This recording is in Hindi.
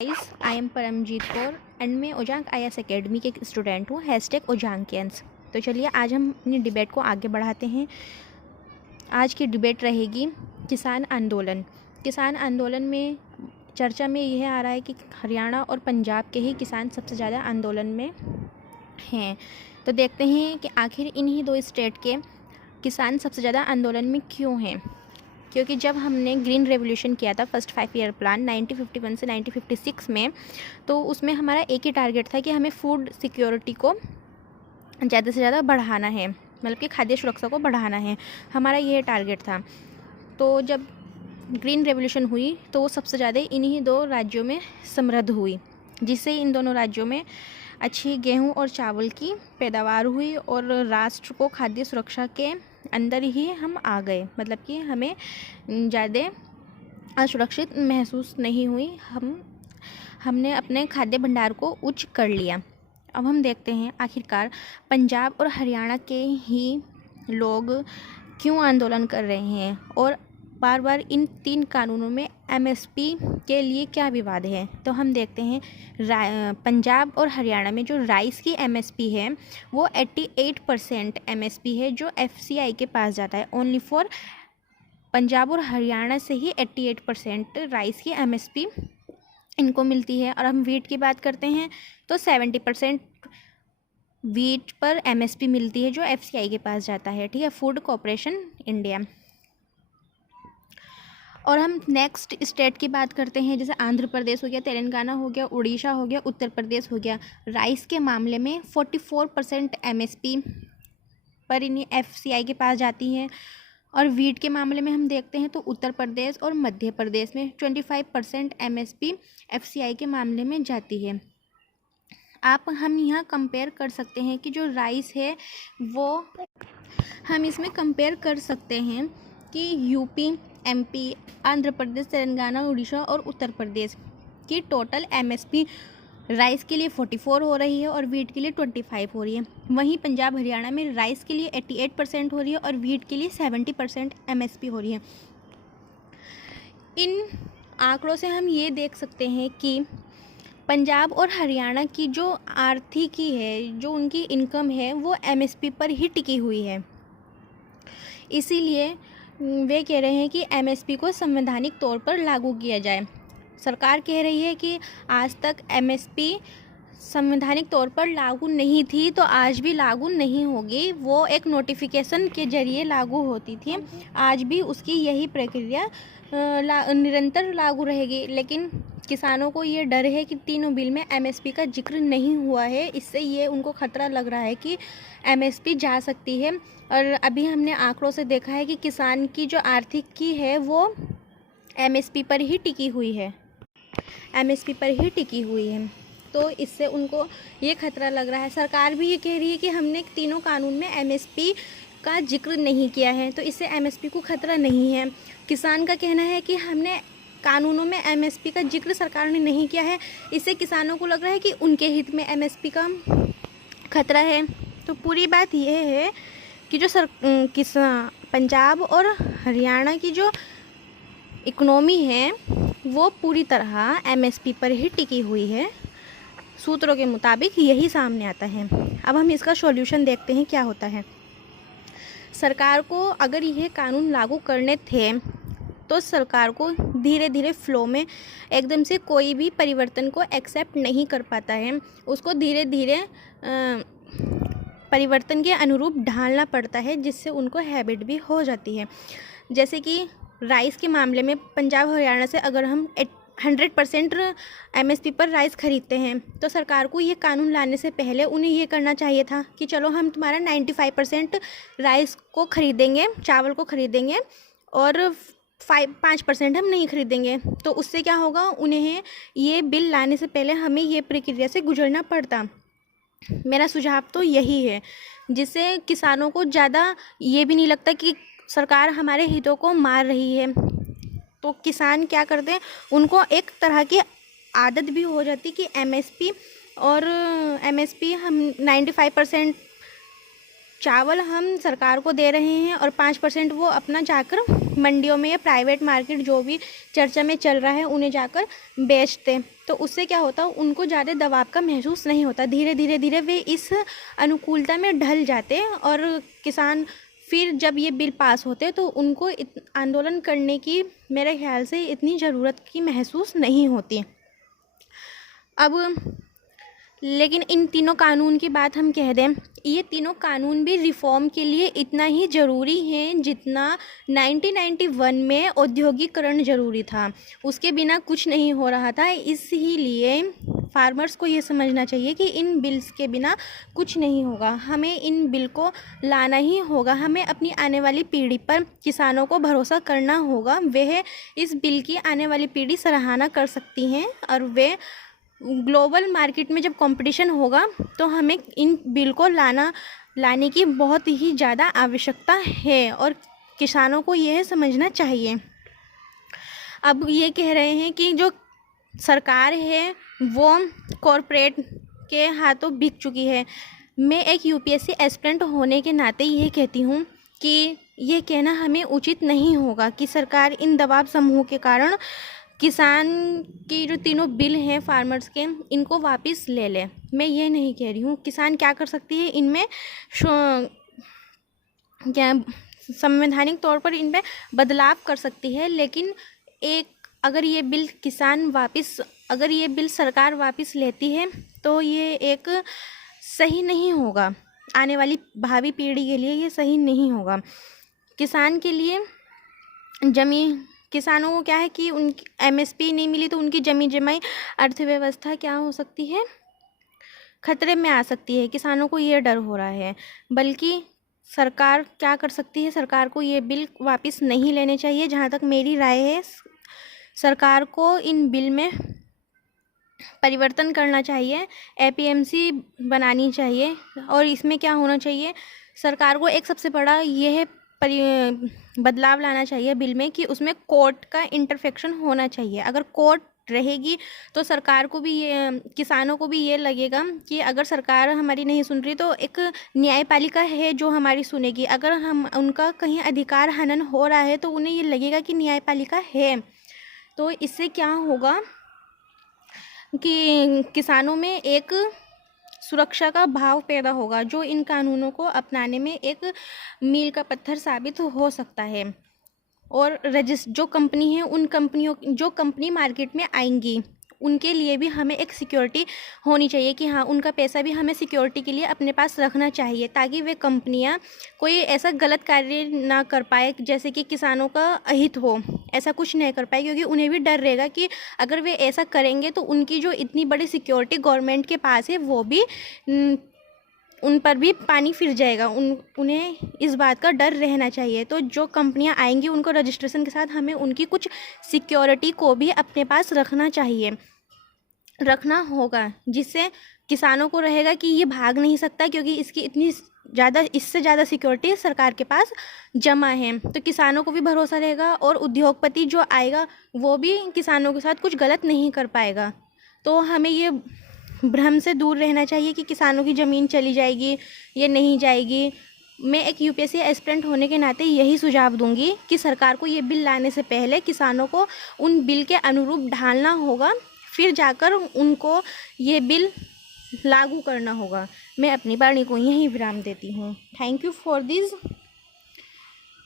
Guys, I am Paramjeet Kaur and मैं ओजांग आईएएस एकेडमी के एक स्टूडेंट हूँ #ओजांकियंस। तो चलिए आज हम अपनी डिबेट को आगे बढ़ाते हैं। आज की डिबेट रहेगी किसान आंदोलन। किसान आंदोलन में चर्चा में यह आ रहा है कि हरियाणा और पंजाब के ही किसान सबसे ज़्यादा आंदोलन में हैं। तो देखते हैं कि आखिर इन्हीं दो स्टेट के किसान सबसे ज़्यादा आंदोलन में क्यों हैं। क्योंकि जब हमने ग्रीन रेवोल्यूशन किया था फर्स्ट 5 ईयर प्लान 1951 से 1956 में, तो उसमें हमारा एक ही टारगेट था कि हमें फूड सिक्योरिटी को ज़्यादा से ज़्यादा बढ़ाना है, मतलब कि खाद्य सुरक्षा को बढ़ाना है, हमारा ये टारगेट था। तो जब ग्रीन रेवोल्यूशन हुई तो वो सबसे ज़्यादा इन्हीं दो राज्यों में समृद्ध हुई, जिससे इन दोनों राज्यों में अच्छी गेहूं और चावल की पैदावार हुई और राष्ट्र को खाद्य सुरक्षा के अंदर ही हम आ गए, मतलब कि हमें ज़्यादा असुरक्षित महसूस नहीं हुई। हमने अपने खाद्य भंडार को उच्च कर लिया। अब हम देखते हैं आखिरकार पंजाब और हरियाणा के ही लोग क्यों आंदोलन कर रहे हैं और बार बार इन तीन कानूनों में एमएसपी के लिए क्या विवाद है। तो हम देखते हैं पंजाब और हरियाणा में जो राइस की एमएसपी है वो 88% एमएसपी है जो एफसीआई के पास जाता है। ओनली फॉर पंजाब और हरियाणा से ही 88% राइस की एमएसपी इनको मिलती है। और हम वीट की बात करते हैं तो 70% वीट पर एमएसपी मिलती है जो एफसीआई के पास जाता है, ठीक है, फूड कॉरपोरेशन इंडिया। और हम नेक्स्ट स्टेट की बात करते हैं, जैसे आंध्र प्रदेश हो गया, तेलंगाना हो गया, उड़ीसा हो गया, उत्तर प्रदेश हो गया। राइस के मामले में 44% एमएसपी पर इन्हीं एफसीआई के पास जाती है। और वीट के मामले में हम देखते हैं तो उत्तर प्रदेश और मध्य प्रदेश में 25% एमएसपी एफसीआई के मामले में जाती है। हम यहाँ कंपेयर कर सकते हैं कि जो राइस है वो हम इसमें कंपेयर कर सकते हैं कि यूपी, एमपी, आंध्र प्रदेश, तेलंगाना, उड़ीसा और उत्तर प्रदेश की टोटल एमएसपी राइस के लिए 44 हो रही है और वीट के लिए 25 हो रही है। वहीं पंजाब हरियाणा में राइस के लिए 88% हो रही है और वीट के लिए 70% एमएसपी हो रही है। इन आंकड़ों से हम ये देख सकते हैं कि पंजाब और हरियाणा की जो आर्थिकी है, जो उनकी इनकम है, वो एमएसपी पर ही टिकी हुई है। इसीलिए वे कह रहे हैं कि एमएसपी को संवैधानिक तौर पर लागू किया जाए। सरकार कह रही है कि आज तक एमएसपी संवैधानिक तौर पर लागू नहीं थी तो आज भी लागू नहीं होगी। वो एक नोटिफिकेशन के जरिए लागू होती थी, आज भी उसकी यही प्रक्रिया निरंतर लागू रहेगी। लेकिन किसानों को ये डर है कि तीनों बिल में एमएसपी का जिक्र नहीं हुआ है, इससे ये उनको खतरा लग रहा है कि एमएसपी जा सकती है। और अभी हमने आंकड़ों से देखा है कि किसान की जो आर्थिकी है वो एमएसपी पर ही टिकी हुई है, एमएसपी पर ही टिकी हुई है। तो इससे उनको ये खतरा लग रहा है। सरकार भी ये कह रही है कि हमने तीनों कानून में एमएसपी का जिक्र नहीं किया है, तो इससे एमएसपी को खतरा नहीं है। किसान का कहना है कि हमने कानूनों में एमएसपी का जिक्र सरकार ने नहीं किया है, इससे किसानों को लग रहा है कि उनके हित में एमएसपी का खतरा है। तो पूरी बात यह है कि जो पंजाब और हरियाणा की जो इकोनॉमी है वो पूरी तरह एमएसपी पर ही टिकी हुई है, सूत्रों के मुताबिक यही सामने आता है। अब हम इसका सॉल्यूशन देखते हैं क्या होता है। सरकार को अगर यह कानून लागू करने थे तो सरकार को धीरे धीरे फ्लो में एकदम से कोई भी परिवर्तन को एक्सेप्ट नहीं कर पाता है, उसको धीरे धीरे परिवर्तन के अनुरूप ढालना पड़ता है, जिससे उनको हैबिट भी हो जाती है। जैसे कि राइस के मामले में पंजाब हरियाणा से अगर हम 100% एमएसपी पर राइस खरीदते हैं तो सरकार को ये कानून लाने से पहले उन्हें ये करना चाहिए था कि चलो हम तुम्हारा 95% राइस को खरीदेंगे, चावल को खरीदेंगे और 5% हम नहीं खरीदेंगे। तो उससे क्या होगा, उन्हें ये बिल लाने से पहले हमें ये प्रक्रिया से गुजरना पड़ता। मेरा सुझाव तो यही है, जिससे किसानों को ज़्यादा ये भी नहीं लगता कि सरकार हमारे हितों को मार रही है। तो किसान क्या करते हैं, उनको एक तरह की आदत भी हो जाती कि एमएसपी हम 95% चावल हम सरकार को दे रहे हैं और 5% वो अपना जाकर मंडियों में या प्राइवेट मार्केट जो भी चर्चा में चल रहा है उन्हें जाकर बेचते। तो उससे क्या होता है, उनको ज़्यादा दबाव का महसूस नहीं होता। धीरे धीरे वे इस अनुकूलता में ढल जाते हैं और किसान फिर जब ये बिल पास होते तो उनको आंदोलन करने की मेरे ख्याल से इतनी ज़रूरत की महसूस नहीं होती। अब लेकिन इन तीनों कानून की बात हम कह दें, ये तीनों कानून भी रिफॉर्म के लिए इतना ही ज़रूरी है जितना 1991 में औद्योगिकरण ज़रूरी था। उसके बिना कुछ नहीं हो रहा था। इसीलिए फार्मर्स को ये समझना चाहिए कि इन बिल्स के बिना कुछ नहीं होगा। हमें इन बिल को लाना ही होगा। हमें अपनी आने वाली पीढ़ी पर किसानों को भरोसा करना होगा। वह इस बिल की आने वाली पीढ़ी सराहना कर सकती हैं और वे ग्लोबल मार्केट में जब कंपटीशन होगा तो हमें इन बिल को लाने की बहुत ही ज़्यादा आवश्यकता है और किसानों को यह समझना चाहिए। अब ये कह रहे हैं कि जो सरकार है वो कॉरपोरेट के हाथों बिक चुकी है। मैं एक यूपीएससी एस्पिरेंट होने के नाते ये कहती हूँ कि ये कहना हमें उचित नहीं होगा कि सरकार इन दबाव समूह के कारण किसान की जो तीनों बिल हैं फार्मर्स के, इनको वापस ले ले। मैं ये नहीं कह रही हूँ। किसान क्या कर सकती है, इनमें क्या संवैधानिक तौर पर इनमें बदलाव कर सकती है, लेकिन अगर ये बिल सरकार वापस लेती है तो ये एक सही नहीं होगा। आने वाली भावी पीढ़ी के लिए ये सही नहीं होगा। किसान के लिए किसानों को क्या है कि उनकी एमएसपी नहीं मिली तो उनकी जमी जमाई अर्थव्यवस्था क्या हो सकती है, खतरे में आ सकती है। किसानों को ये डर हो रहा है। बल्कि सरकार क्या कर सकती है, सरकार को ये बिल वापस नहीं लेने चाहिए। जहाँ तक मेरी राय है, सरकार को इन बिल में परिवर्तन करना चाहिए, एपीएमसी बनानी चाहिए। और इसमें क्या होना चाहिए, सरकार को एक सबसे बड़ा यह बदलाव लाना चाहिए बिल में कि उसमें कोर्ट का इंटरफेक्शन होना चाहिए। अगर कोर्ट रहेगी तो सरकार को भी किसानों को भी ये लगेगा कि अगर सरकार हमारी नहीं सुन रही तो एक न्यायपालिका है जो हमारी सुनेगी। अगर उनका कहीं अधिकार हनन हो रहा है तो उन्हें ये लगेगा कि न्यायपालिका है। तो इससे क्या होगा कि किसानों में एक सुरक्षा का भाव पैदा होगा जो इन कानूनों को अपनाने में एक मील का पत्थर साबित हो सकता है। और जो कंपनी है, जो कंपनी मार्केट में आएंगी उनके लिए भी हमें एक सिक्योरिटी होनी चाहिए कि हाँ, उनका पैसा भी हमें सिक्योरिटी के लिए अपने पास रखना चाहिए, ताकि वे कंपनियां कोई ऐसा गलत कार्य ना कर पाए जैसे कि किसानों का अहित हो। ऐसा कुछ नहीं कर पाए, क्योंकि उन्हें भी डर रहेगा कि अगर वे ऐसा करेंगे तो उनकी जो इतनी बड़ी सिक्योरिटी गवर्नमेंट के पास है वो भी उन पर भी पानी फिर जाएगा। उन्हें इस बात का डर रहना चाहिए। तो जो कंपनियां आएंगी उनको रजिस्ट्रेशन के साथ हमें उनकी कुछ सिक्योरिटी को भी अपने पास रखना होगा, जिससे किसानों को रहेगा कि ये भाग नहीं सकता, क्योंकि इससे ज़्यादा सिक्योरिटी सरकार के पास जमा है। तो किसानों को भी भरोसा रहेगा और उद्योगपति जो आएगा वो भी किसानों के साथ कुछ गलत नहीं कर पाएगा। तो हमें ये भ्रम से दूर रहना चाहिए कि किसानों की ज़मीन चली जाएगी, ये नहीं जाएगी। मैं एक यूपीएससी एस्पिरेंट होने के नाते यही सुझाव दूंगी कि सरकार को ये बिल लाने से पहले किसानों को उन बिल के अनुरूप ढालना होगा, फिर जाकर उनको ये बिल लागू करना होगा। मैं अपनी वाणी को यहीं विराम देती हूँ। Thank you for this.